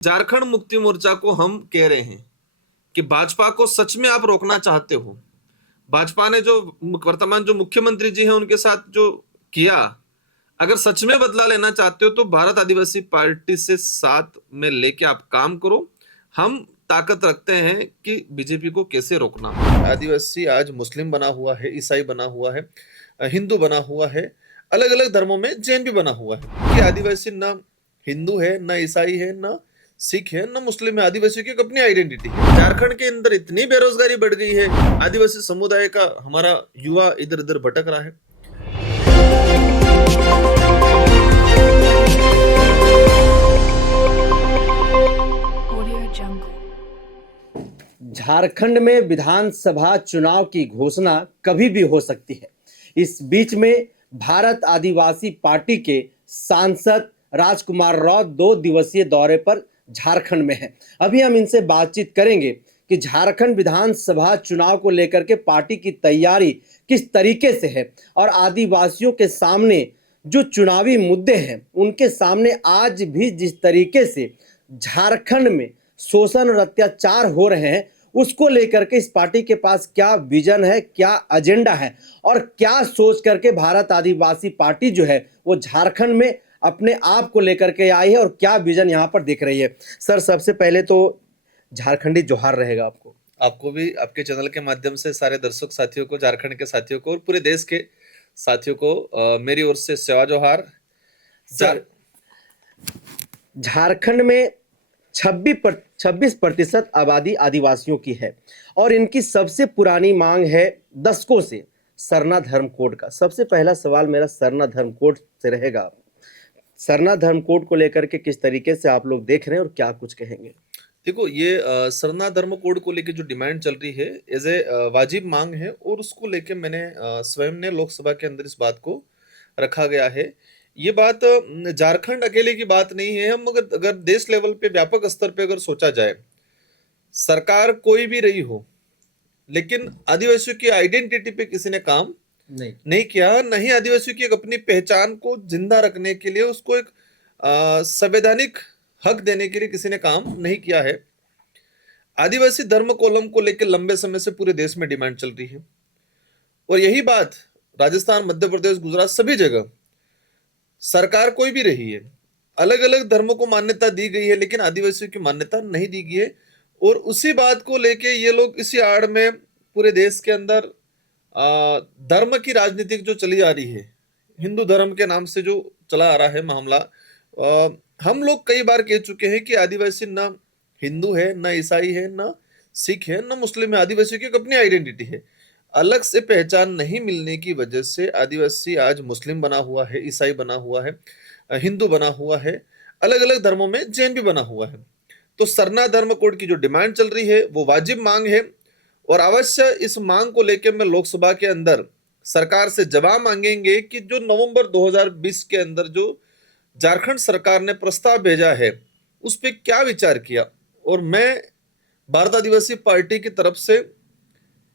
झारखंड मुक्ति मोर्चा को हम कह रहे हैं कि भाजपा को सच में आप रोकना चाहते हो। भाजपा ने जो वर्तमान जो मुख्यमंत्री जी हैं उनके साथ जो किया, अगर सच में बदला लेना चाहते हो तो भारत आदिवासी पार्टी से साथ में लेके आप काम करो। हम ताकत रखते हैं कि बीजेपी को कैसे रोकना। आदिवासी आज मुस्लिम बना हुआ है, ईसाई बना हुआ है, हिंदू बना हुआ है, अलग अलग धर्मों में जैन भी बना हुआ है कि आदिवासी ना हिंदू है, ना ईसाई है, ना सिख है, ना मुस्लिम है। आदिवासियों की एक अपनी आइडेंटिटी है। झारखंड के अंदर इतनी बेरोजगारी बढ़ गई है, आदिवासी समुदाय का हमारा युवा इधर उधर भटक रहा है। झारखंड में विधानसभा चुनाव की घोषणा कभी भी हो सकती है। इस बीच में भारत आदिवासी पार्टी के सांसद राजकुमार राव 2 दिवसीय दौरे पर झारखंड में हैं। अभी हम इनसे बातचीत करेंगे कि झारखंड विधानसभा चुनाव को लेकर के पार्टी की तैयारी किस तरीके से है और आदिवासियों के सामने जो चुनावी मुद्दे हैं उनके सामने आज भी जिस तरीके से झारखंड में शोषण और अत्याचार हो रहे हैं उसको लेकर के इस पार्टी के पास क्या विजन है, क्या एजेंडा है और क्या सोच करके भारत आदिवासी पार्टी जो है वो झारखंड में अपने आप को लेकर के आई है और क्या विजन यहाँ पर दिख रही है। सर, सबसे पहले तो झारखंडी जोहार रहेगा आपको। आपको भी, आपके चैनल के माध्यम से सारे दर्शक साथियों को, झारखंड के साथियों को और पूरे देश के साथियों को मेरी ओर से सेवा जोहार। झारखंड में 26% आबादी आदिवासियों की है और इनकी सबसे पुरानी मांग है दशकों से सरना धर्म कोड का। सबसे पहला सवाल मेरा सरना धर्म कोड से रहेगा। सरना धर्म कोड को लेकर के किस तरीके से आप लोग देख रहे हैं और क्या कुछ कहेंगे? देखो, ये सरना धर्म कोड को लेके जो डिमांड चल रही है एज ए वाजिब मांग है और उसको लेके मैंने स्वयं ने लोकसभा के अंदर इस बात को रखा गया है। ये बात झारखंड अकेले की बात नहीं है। हम अगर देश लेवल पे, व्यापक स्तर पे अगर सोचा जाए, सरकार कोई भी रही हो, लेकिन आदिवासियों की आइडेंटिटी पे किसी ने काम नहीं किया। नहीं आदिवासियों की एक अपनी पहचान को जिंदा रखने के लिए, उसको एक संवैधानिक हक देने के लिए किसी ने काम नहीं किया है। आदिवासी धर्म कोलम को लेकर लंबे समय से पूरे देश में डिमांड चल रही है और यही बात राजस्थान, मध्य प्रदेश, गुजरात, सभी जगह सरकार कोई भी रही है, अलग अलग धर्मों को मान्यता दी गई है लेकिन आदिवासियों की मान्यता नहीं दी गई है। और उसी बात को लेके ये लोग इसी आड़ में पूरे देश के अंदर धर्म की राजनीति जो चली आ रही है, हिंदू धर्म के नाम से जो चला आ रहा है मामला, हम लोग कई बार कह चुके हैं कि आदिवासी ना हिंदू है, ना ईसाई है, ना सिख है, ना मुस्लिम है। आदिवासियों की एक अपनी आइडेंटिटी है। अलग से पहचान नहीं मिलने की वजह से आदिवासी आज मुस्लिम बना हुआ है, ईसाई बना हुआ है, हिंदू बना हुआ है, अलग अलग धर्मों में जैन भी बना हुआ है। तो सरना धर्म कोड की जो डिमांड चल रही है वो वाजिब मांग है और अवश्य इस मांग को लेकर मैं लोकसभा के अंदर सरकार से जवाब मांगेंगे कि जो नवंबर 2020 के अंदर जो झारखंड सरकार ने प्रस्ताव भेजा है उस पर क्या विचार किया। और मैं भारत आदिवासी पार्टी की तरफ से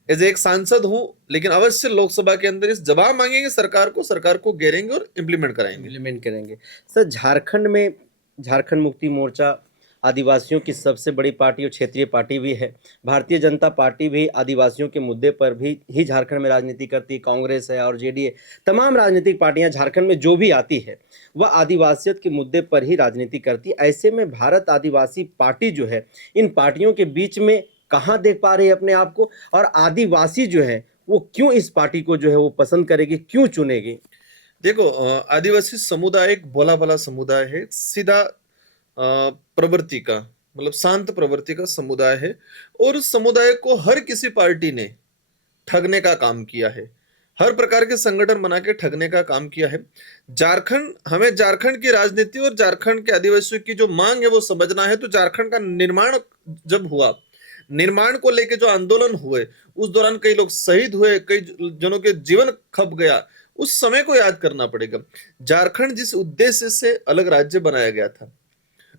एज एक सांसद हूं, लेकिन अवश्य लोकसभा के अंदर इस जवाब मांगेंगे सरकार को घेरेंगे और इम्प्लीमेंट करेंगे। सर, झारखंड में झारखंड मुक्ति मोर्चा आदिवासियों की सबसे बड़ी पार्टी और क्षेत्रीय पार्टी भी है। भारतीय जनता पार्टी भी आदिवासियों के मुद्दे पर भी ही झारखंड में राजनीति करती। कांग्रेस है और जेडीए, तमाम राजनीतिक पार्टियां झारखंड में जो भी आती है वह आदिवासियत के मुद्दे पर ही राजनीति करती है। ऐसे में भारत आदिवासी पार्टी जो है इन पार्टियों के बीच में कहाँ देख पा रही है अपने आप को, और आदिवासी जो है वो क्यों इस पार्टी को जो है वो पसंद करेगी, क्यों चुनेगी? देखो, आदिवासी समुदाय एक भोला भला समुदाय है, सीधा प्रवृत्ति का, मतलब शांत प्रवृत्ति का समुदाय है और उस समुदाय को हर किसी पार्टी ने ठगने का काम किया है, हर प्रकार के संगठन बना के ठगने का काम किया है। हमें झारखंड की राजनीति और झारखंड के आदिवासियों की जो मांग है वो समझना है। तो झारखंड का निर्माण जब हुआ, निर्माण को लेके जो आंदोलन हुए उस दौरान कई लोग शहीद हुए, कई जनों के जीवन खप गया, उस समय को याद करना पड़ेगा। झारखंड जिस उद्देश्य से अलग राज्य बनाया गया था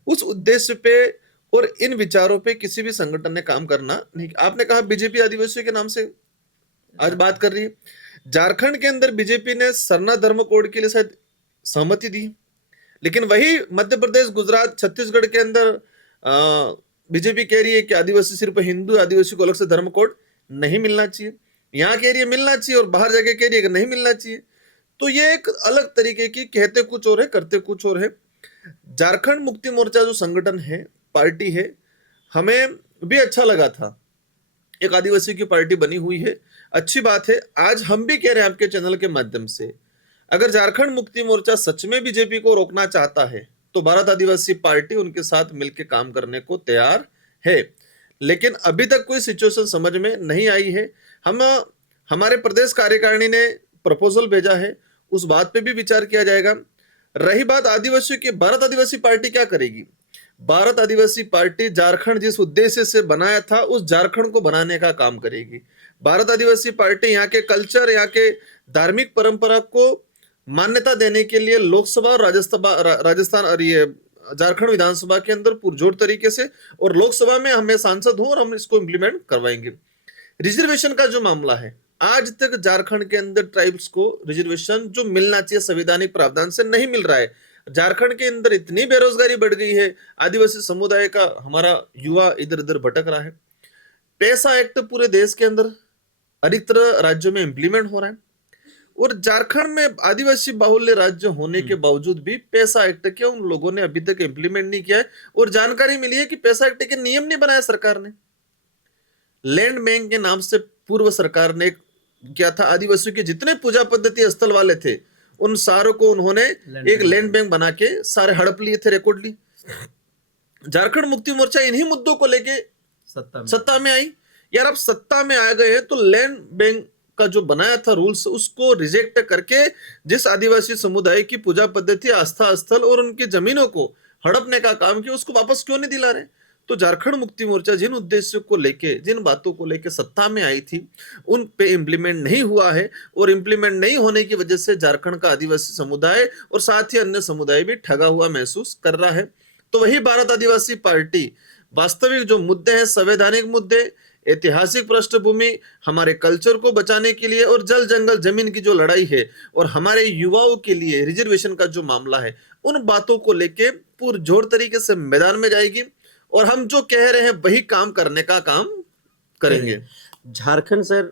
उस उद्देश्य पे और इन विचारों पे किसी भी संगठन ने काम करना नहीं। आपने कहा बीजेपी आदिवासियों के नाम से आज बात कर रही है। झारखंड के अंदर बीजेपी ने सरना धर्म कोड के लिए शायद सहमति दी, लेकिन वही मध्य प्रदेश, गुजरात, छत्तीसगढ़ के अंदर बीजेपी कह रही है कि आदिवासी सिर्फ हिंदू, आदिवासी को अलग से धर्म कोड नहीं मिलना चाहिए। यहाँ कह रही है मिलना चाहिए और बाहर जाके कह रही है कि नहीं मिलना चाहिए। तो ये एक अलग तरीके की, कहते कुछ और है करते कुछ और है। झारखंड मुक्ति मोर्चा जो संगठन है, पार्टी है, हमें भी अच्छा लगा था। एक आदिवासी की पार्टी बनी हुई है, अच्छी बात है। आज हम भी कह रहे हैं आपके चैनल के माध्यम से, अगर झारखंड मुक्ति मोर्चा सच में बीजेपी को रोकना चाहता है तो भारत आदिवासी पार्टी उनके साथ मिलकर काम करने को तैयार है। लेकिन अभी तक कोई सिचुएशन समझ में नहीं आई है। हम हमारे प्रदेश कार्यकारिणी ने प्रपोजल भेजा है, उस बात पे भी विचार किया जाएगा। रही बात आदिवासियों की, भारत आदिवासी पार्टी क्या करेगी? भारत आदिवासी पार्टी झारखंड जिस उद्देश्य से बनाया था उस झारखंड को बनाने का काम करेगी। भारत आदिवासी पार्टी यहाँ के कल्चर, यहाँ के धार्मिक परंपरा को मान्यता देने के लिए लोकसभा और राजस्थान और ये झारखंड विधानसभा के अंदर पुरजोर तरीके से, और लोकसभा में हमें सांसद हूं और हम इसको इंप्लीमेंट करवाएंगे। रिजर्वेशन का जो मामला है, आज तक झारखंड के अंदर ट्राइब्स को रिजर्वेशन जो मिलना चाहिए संवैधानिक प्रावधान से नहीं मिल रहा है। झारखंड के अंदर इतनी बेरोजगारी बढ़ गई है, आदिवासी समुदाय का हमारा युवा इधर उधर भटक रहा है। पैसा एक्ट पूरे देश के अंदर अधिकतर राज्यों में इंप्लीमेंट हो रहा है, और झारखंड में आदिवासी बाहुल्य राज्य होने के बावजूद भी पैसा एक्ट के उन लोगों ने अभी तक इंप्लीमेंट नहीं किया है। और जानकारी मिली है कि पैसा एक्ट के नियम नहीं बनाया सरकार ने। लैंड बैंक के नाम से पूर्व सरकार ने क्या था, आदिवासियों के जितने पूजा पद्धति स्थल वाले थे उन सारों को उन्होंने एक लैंड बैंक बना के सारे हड़प लिए थे, रिकॉर्ड ली। झारखंड मुक्ति मोर्चा इन्हीं मुद्दों को लेके सत्ता में आई। यार, अब सत्ता में आ गए हैं तो लैंड बैंक का जो बनाया था रूल्स, उसको रिजेक्ट करके जिस आदिवासी समुदाय की पूजा पद्धति, आस्था स्थल और उनकी जमीनों को हड़पने का काम किया, उसको वापस क्यों नहीं दिला रहे? तो झारखंड मुक्ति मोर्चा जिन उद्देश्यों को लेके, जिन बातों को लेके सत्ता में आई थी, उन पे इंप्लीमेंट नहीं हुआ है, और इंप्लीमेंट नहीं होने की वजह से झारखंड का आदिवासी समुदाय और साथ ही अन्य समुदाय भी ठगा हुआ महसूस कर रहा है। तो वही भारत आदिवासी पार्टी वास्तविक जो मुद्दे हैं, संवैधानिक मुद्दे, ऐतिहासिक पृष्ठभूमि, हमारे कल्चर को बचाने के लिए, और जल जंगल जमीन की जो लड़ाई है, और हमारे युवाओं के लिए रिजर्वेशन का जो मामला है, उन बातों को लेके पुरजोर तरीके से मैदान में जाएगी, और हम जो कह रहे हैं वही काम करने का काम करेंगे। झारखंड सर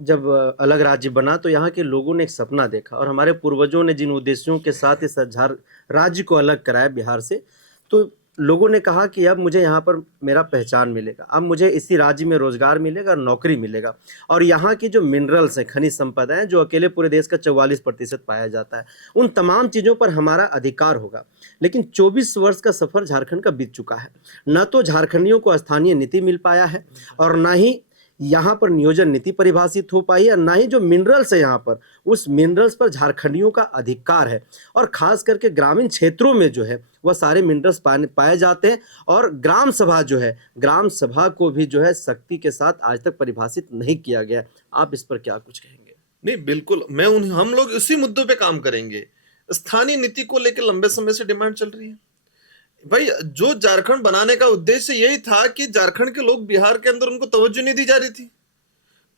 जब अलग राज्य बना तो यहाँ के लोगों ने एक सपना देखा, और हमारे पूर्वजों ने जिन उद्देश्यों के साथ इस राज्य को अलग कराया बिहार से, तो लोगों ने कहा कि अब मुझे यहाँ पर मेरा पहचान मिलेगा, अब मुझे इसी राज्य में रोजगार मिलेगा, नौकरी मिलेगा, और यहाँ की जो मिनरल्स हैं, खनिज संपदा है, जो अकेले पूरे देश का 44% पाया जाता है, उन तमाम चीज़ों पर हमारा अधिकार होगा। लेकिन 24 वर्ष का सफ़र झारखंड का बीत चुका है। न तो झारखंडियों को स्थानीय नीति मिल पाया है, और न ही यहाँ पर नियोजन नीति परिभाषित हो पाई है, ना ही जो मिनरल्स है यहाँ पर, उस मिनरल्स पर झारखंडियों का अधिकार है। और खास करके ग्रामीण क्षेत्रों में जो है वह सारे मिनरल्स पाए जाते हैं, और ग्राम सभा जो है, ग्राम सभा को भी जो है सख्ती के साथ आज तक परिभाषित नहीं किया गया। आप इस पर क्या कुछ कहेंगे? नहीं, बिल्कुल, हम लोग इसी मुद्दों पे काम करेंगे। स्थानीय नीति को लेकर लंबे समय से डिमांड चल रही है भाई। जो झारखंड बनाने का उद्देश्य यही था कि झारखंड के लोग बिहार के अंदर, उनको तवज्जो नहीं दी जा रही थी,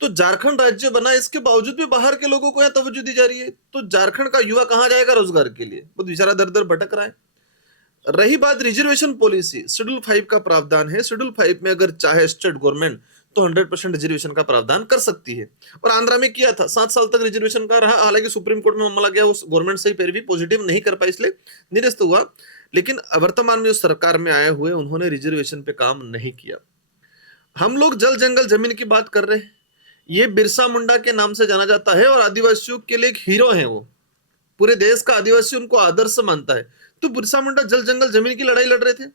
तो झारखंड राज्य बना, इसके बावजूद भी बाहर के लोगों को यहाँ तवज्जो दी जा रही है। तो झारखंड का युवा कहाँ जाएगा रोजगार के लिए? वो बेचारा दर दर भटक रहा है। रही बात रिजर्वेशन पॉलिसी, शेड्यूल 5 का प्रावधान है। शेड्यूल 5 में अगर चाहे स्टेट गवर्नमेंट तो 100% रिजर्वेशन का प्रावधान कर सकती है, और आंध्रा में किया था। 7 साल तक रिजर्वेशन का रहा, हालांकि सुप्रीम कोर्ट में मामला गया, उस गवर्नमेंट से पैरवी पॉजिटिव नहीं कर पाई, इसलिए निरस्त हुआ। लेकिन वर्तमान में उस सरकार में आए हुए उन्होंने रिजर्वेशन पे काम नहीं किया। हम लोग जल जंगल जमीन की बात कर रहे हैं। ये बिरसा मुंडा के नाम से जाना जाता है, और आदिवासियों के लिए एक हीरो है वो। पूरे देश का आदिवासी उनको आदर्श मानता है। तो बिरसा मुंडा जल जंगल जमीन की लड़ाई लड़ रहे थे,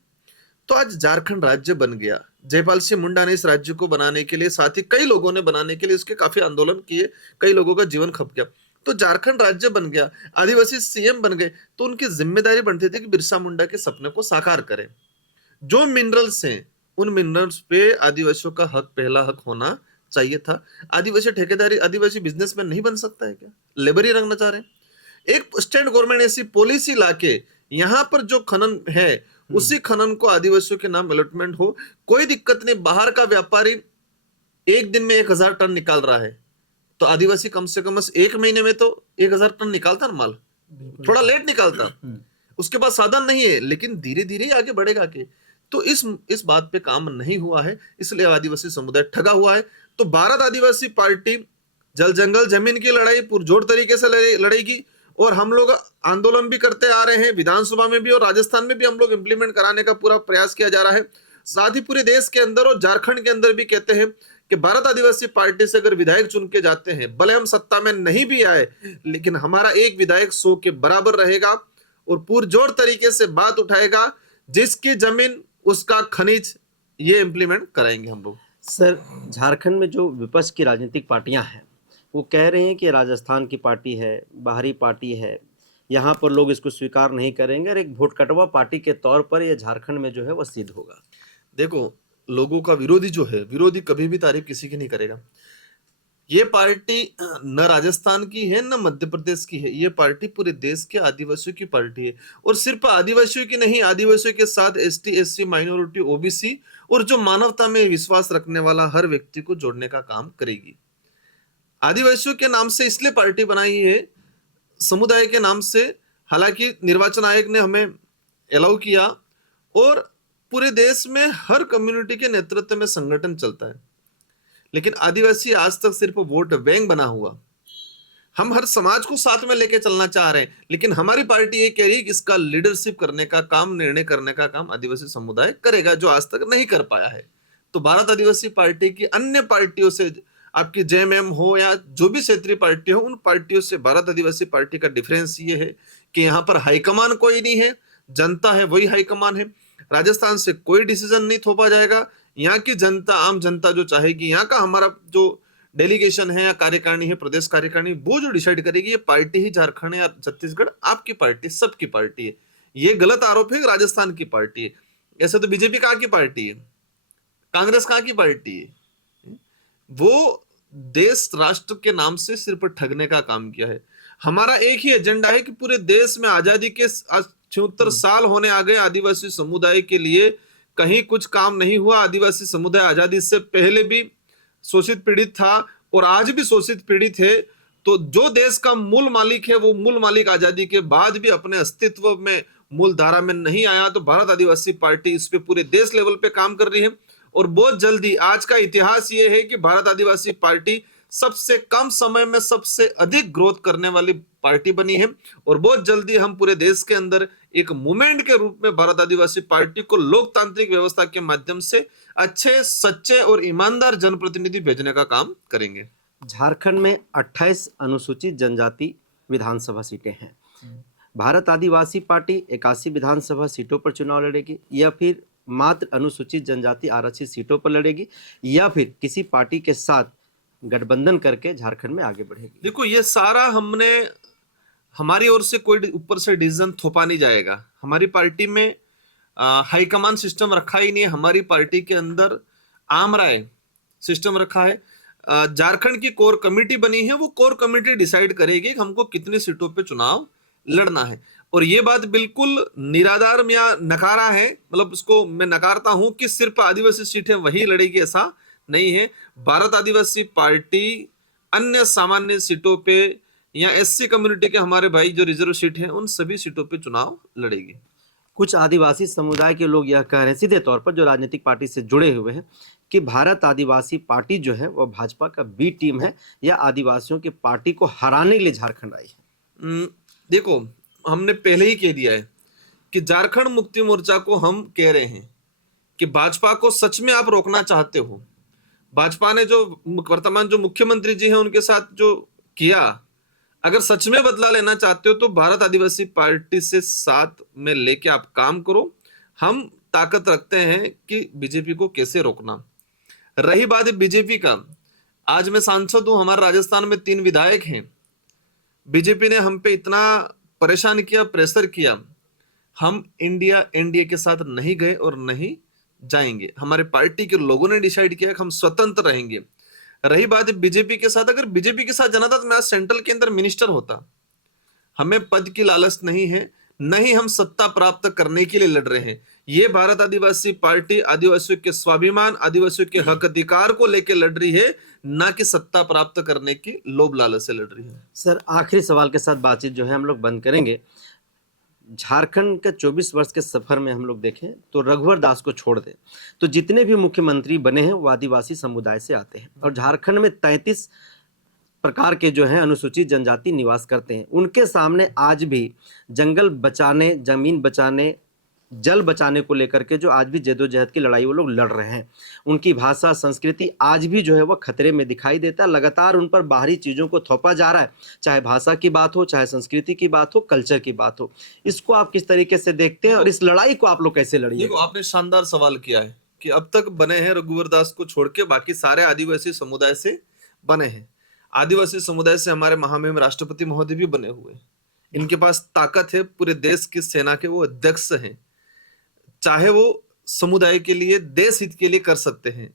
तो आज झारखंड राज्य बन गया। जयपाल सिंह मुंडा ने इस राज्य को बनाने के लिए, साथ ही कई लोगों ने बनाने के लिए उसके काफी आंदोलन किए, कई लोगों का जीवन खप गया, तो झारखंड राज्य बन गया, आदिवासी सीएम बन गए। तो उनकी जिम्मेदारी बनती थी कि बिरसा मुंडा के सपने को साकार करें। जो मिनरल्स हैं, उन मिनरल्स पे आदिवासियों का हक, पहला हक होना चाहिए था। आदिवासी ठेकेदारी, आदिवासी बिजनेसमैन नहीं बन सकता है क्या? लेबर ही रंगना चाह रहे हैं। एक स्टेट गवर्नमेंट ऐसी पॉलिसी लाके यहाँ पर जो खनन है उसी खनन को आदिवासियों के नाम अलॉटमेंट हो, कोई दिक्कत नहीं। बाहर का व्यापारी एक दिन में 1000 टन निकाल रहा है, तो आदिवासी कम से कम 1 महीने में तो 1000 टन निकालता ना माल, थोड़ा लेट निकालता। उसके पास साधन नहीं है, लेकिन धीरे धीरे ही आगे बढ़ेगा के। तो इस बात पे काम नहीं हुआ है, इसलिए आदिवासी समुदाय ठगा हुआ है। तो भारत आदिवासी पार्टी जल जंगल जमीन की लड़ाई पुरजोर तरीके से लड़ेगी, और हम लोग आंदोलन भी करते आ रहे हैं, विधानसभा में भी और राजस्थान में भी हम लोग इंप्लीमेंट कराने का पूरा प्रयास किया जा रहा है। साथ ही पूरे देश के अंदर और झारखंड के अंदर भी कहते हैं कि भारत आदिवासी पार्टी से अगर विधायक चुन के जाते हैं, भले हम सत्ता में नहीं भी आए, लेकिन हमारा एक विधायक 100 के बराबर रहेगा और पुरजोर तरीके से बात उठाएगा, जिसकी जमीन उसका खनिज, ये इंप्लीमेंट कराएंगे हम लोग। सर, झारखंड में जो विपक्ष की राजनीतिक पार्टियां हैं वो कह रहे हैं कि राजस्थान की पार्टी है, बाहरी पार्टी है, यहाँ पर लोग इसको स्वीकार नहीं करेंगे और एक भोटकटवा पार्टी के तौर पर यह झारखंड में जो है वो सिद्ध होगा। देखो, लोगों का विरोधी जो है, विरोधी कभी भी तारीफ किसी की नहीं करेगा। ये पार्टी न राजस्थान की है न मध्य प्रदेश की है, ये पार्टी पूरे देश के आदिवासियों की पार्टी है। और सिर्फ आदिवासियों की नहीं, आदिवासियों के साथ एसटी, एससी, माइनॉरिटी, ओबीसी और जो मानवता में विश्वास रखने वाला हर व्यक्ति को जोड़ने का काम करेगी। आदिवासियों के नाम से इसलिए पार्टी बनाई है, समुदाय के नाम से। हालांकि निर्वाचन आयोग ने हमें अलाउ किया, और पूरे देश में हर कम्युनिटी के नेतृत्व में संगठन चलता है, लेकिन आदिवासी आज तक सिर्फ वोट बैंक बना हुआ। हम हर समाज को साथ में लेके चलना चाह रहे हैं, लेकिन हमारी पार्टी ये कह रही है कि इसका लीडरशिप करने का काम, निर्णय करने का काम आदिवासी समुदाय करेगा, जो आज तक नहीं कर पाया है। तो भारत आदिवासी पार्टी की अन्य पार्टियों से, आपकी जेएमएम हो या जो भी क्षेत्रीय पार्टी हो, उन पार्टियों से भारत आदिवासी पार्टी का डिफरेंस ये है कि यहाँ पर हाईकमान कोई नहीं है, जनता है वही हाईकमान है। राजस्थान से कोई डिसीजन नहीं थोपा जाएगा। यहाँ की जनता, आम जनता जो चाहेगी, यहाँ का हमारा जो डेलीगेशन है या कार्यकारिणी है, प्रदेश कार्यकारिणी, वो जो डिसाइड करेगी। ये पार्टी ही झारखंड या छत्तीसगढ़ आपकी पार्टी, सबकी पार्टी है। ये गलत आरोप है, राजस्थान की पार्टी है। ऐसे तो बीजेपी कहाँ की पार्टी है, कांग्रेस कहाँ की पार्टी है? वो देश राष्ट्र के नाम से सिर्फ ठगने का काम किया है। हमारा एक ही एजेंडा है कि पूरे देश में आजादी के 76 साल होने आ गए, आदिवासी समुदाय के लिए कहीं कुछ काम नहीं हुआ। आदिवासी समुदाय आजादी से पहले भी शोषित पीड़ित था और आज भी शोषित पीड़ित है। तो जो देश का मूल मालिक है, वो मूल मालिक आजादी के बाद भी अपने अस्तित्व में मूल धारा में नहीं आया। तो भारत आदिवासी पार्टी इस पे पूरे देश लेवल पे काम कर रही है, और बहुत जल्दी, आज का इतिहास ये है कि भारत आदिवासी पार्टी सबसे कम समय में सबसे अधिक ग्रोथ करने वाली पार्टी बनी है। और बहुत जल्दी हम पूरे देश के अंदर एक मूवमेंट के रूप में भारत आदिवासी पार्टी को लोकतांत्रिक व्यवस्था के माध्यम से अच्छे, सच्चे और ईमानदार जनप्रतिनिधि भेजने का काम करेंगे। झारखंड में 28 अनुसूचित जनजाति विधानसभा सीटें हैं। भारत आदिवासी पार्टी 81 विधानसभा सीटों पर चुनाव लड़ेगी, या फिर मात्र अनुसूचित जनजाति आरक्षित सीटों पर लड़ेगी, या फिर किसी पार्टी के साथ गठबंधन करके झारखंड में आगे बढ़ेगी? देखो, ये सारा हमने, हमारी ओर से कोई ऊपर से डिसीजन थोपा नहीं जाएगा। हमारी पार्टी में हाईकमान सिस्टम रखा ही नहीं है। हमारी पार्टी के अंदर आम राय सिस्टम रखा है। झारखंड की कोर कमेटी बनी है, वो कोर कमेटी डिसाइड करेगी कि हमको कितनी सीटों पे चुनाव लड़ना है। और ये बात बिल्कुल निराधार या नकारा है, मतलब उसको मैं नकारता हूं कि सिर्फ आदिवासी सीटें वही लड़ेगी, ऐसा नहीं है। भारत आदिवासी पार्टी अन्य सामान्य सीटों पे या एससी कम्युनिटी के हमारे भाई जो रिजर्व सीट है, उन सभी सीटों पे चुनाव लड़ेगी। कुछ आदिवासी समुदाय के लोग यह कह रहे हैं, सीधे तौर पर जो राजनीतिक पार्टी से जुड़े हुए हैं, कि भारत आदिवासी पार्टी जो है वह भाजपा का बी टीम है, या आदिवासियों की पार्टी को हराने के लिए झारखंड आई है। देखो, हमने पहले ही कह दिया है कि झारखंड मुक्ति मोर्चा को हम कह रहे हैं कि भाजपा को सच में आप रोकना चाहते हो, भाजपा ने जो वर्तमान जो मुख्यमंत्री जी हैं उनके साथ जो किया, अगर सच में बदला लेना चाहते हो तो भारत आदिवासी पार्टी से साथ में लेके आप काम करो। हम ताकत रखते हैं कि बीजेपी को कैसे रोकना। रही बात बीजेपी का, आज मैं सांसद हूं, हमारे राजस्थान में 3 विधायक हैं। बीजेपी ने हम पे इतना परेशान किया, प्रेशर किया, हम एनडीए के साथ नहीं गए और नहीं जाएंगे। हमारे पार्टी के लोगों ने डिसाइड किया कि हम स्वतंत्र रहेंगे। रही बात बीजेपी के साथ, अगर बीजेपी के साथ जाना था तो मैं आज सेंट्रल के अंदर मिनिस्टर होता। हमें पद की लालच नहीं है, नहीं हम सत्ता प्राप्त करने के लिए लड़ रहे हैं। ये भारत आदिवासी पार्टी आदिवासियों के स्वाभिमान, आदिवासियों के हक अधिकार को लेकर लड़ रही है, ना कि सत्ता प्राप्त करने की लोभ लालच से लड़ रही है। सर, आखिरी सवाल के साथ बातचीत जो है हम लोग बंद करेंगे। झारखंड के 24 वर्ष के सफर में हम लोग देखें तो रघुवर दास को छोड़ दें तो जितने भी मुख्यमंत्री बने हैं वो आदिवासी समुदाय से आते हैं, और झारखंड में 33 प्रकार के जो हैं अनुसूचित जनजाति निवास करते हैं। उनके सामने आज भी जंगल बचाने, जमीन बचाने, जल बचाने को लेकर के जो आज भी जद्दोजहद की लड़ाई वो लोग लड़ रहे हैं, उनकी भाषा संस्कृति आज भी जो है वो खतरे में दिखाई देता है। लगातार उन पर बाहरी चीज़ों को थोपा जा रहा है, चाहे भाषा की बात हो, चाहे संस्कृति की बात हो, कल्चर की बात हो। इसको आप किस तरीके से देखते हैं और इस लड़ाई को आप लोग कैसे लड़िए? देखो, आपने शानदार सवाल किया है कि अब तक बने हैं रघुवर दास को छोड़ के बाकी सारे आदिवासी समुदाय से बने हैं। आदिवासी समुदाय से हमारे महामहिम राष्ट्रपति महोदय भी बने हुए हैं। इनके पास ताकत है, पूरे देश की सेना के वो अध्यक्ष हैं, चाहे वो समुदाय के लिए, देश हित के लिए कर सकते हैं।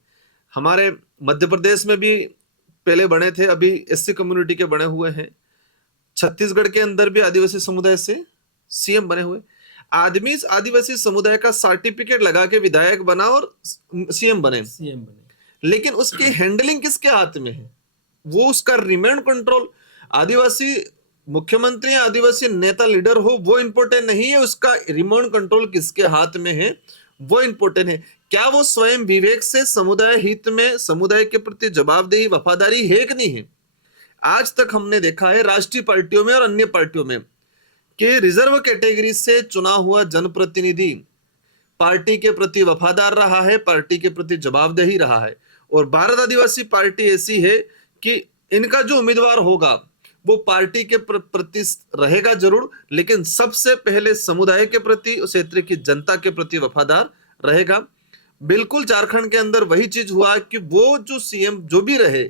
हमारे मध्य प्रदेश में भी पहले बने थे, अभी एससी कम्युनिटी के बने हुए हैं। छत्तीसगढ़ के अंदर भी आदिवासी समुदाय से सीएम बने हुए। आदमी आदिवासी समुदाय का सर्टिफिकेट लगा के विधायक बना और सीएम बने, लेकिन उसकी हैंडलिंग किसके हाथ में है? वो उसका रिमांड कंट्रोल, आदिवासी मुख्यमंत्री, आदिवासी नेता, लीडर हो, वो इंपॉर्टेंट नहीं है। उसका रिमांड कंट्रोल किसके हाथ में है वो इंपॉर्टेंट है। क्या वो स्वयं विवेक से समुदाय हित में, समुदाय के प्रति जवाबदेही, वफादारी है कि नहीं है? आज तक हमने देखा है राष्ट्रीय पार्टियों में और अन्य पार्टियों में कि रिजर्व कैटेगरी से चुना हुआ जनप्रतिनिधि पार्टी के प्रति वफादार रहा है, पार्टी के प्रति जवाबदेही रहा है। और भारत आदिवासी पार्टी ऐसी है कि इनका जो उम्मीदवार होगा वो पार्टी के प्रति रहेगा जरूर, लेकिन सबसे पहले समुदाय के प्रति, उस क्षेत्र की जनता के प्रति वफादार रहेगा। बिल्कुल झारखंड के अंदर वही चीज हुआ कि वो जो सीएम जो भी रहे,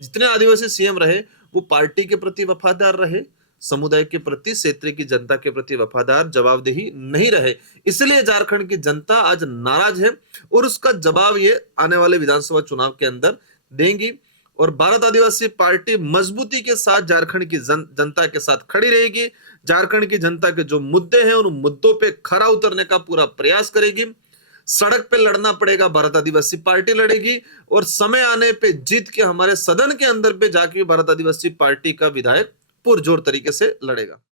जितने आदिवासी सीएम रहे, वो पार्टी के प्रति वफादार रहे, समुदाय के प्रति, क्षेत्र की जनता के प्रति वफादार, जवाबदेही नहीं रहे। इसलिए झारखंड की जनता आज नाराज है और उसका जवाब ये आने वाले विधानसभा चुनाव के अंदर देंगी। और भारत आदिवासी पार्टी मजबूती के साथ झारखंड की जनता के साथ खड़ी रहेगी। झारखंड की जनता के जो मुद्दे हैं उन मुद्दों पे खरा उतरने का पूरा प्रयास करेगी। सड़क पे लड़ना पड़ेगा, भारत आदिवासी पार्टी लड़ेगी, और समय आने पे जीत के हमारे सदन के अंदर पे जाके भारत आदिवासी पार्टी का विधायक पुरजोर तरीके से लड़ेगा।